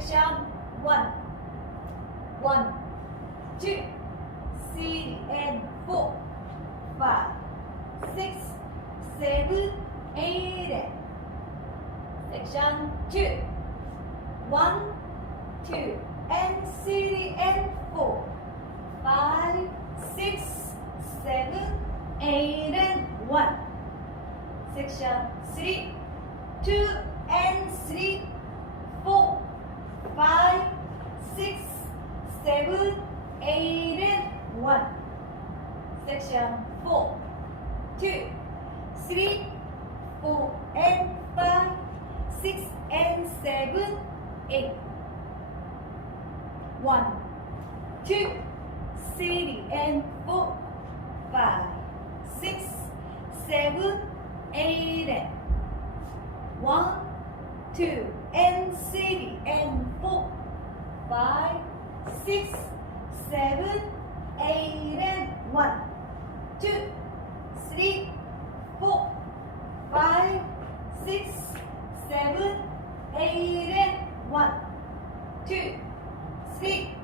section 1, 1, 2, 3 and 4, 5, 6, 7, 8 and section 2, 1, 2 and 3 and 4, 5, 6, 7, 8 and 1. Section 3, 2 and 3, 4, 5, 6, 7, 8 and 1. Section 4, 2, 3, 4 and 5, 6 and 7, 8. 1, 2, 3 and 4, 5, 6, 7, 8 and 1, 2 and 3 and 4, 5, 6, 7, 8 and 1, 2, 3, 4, 5, 6, 7, 8 and 1, 2, 3,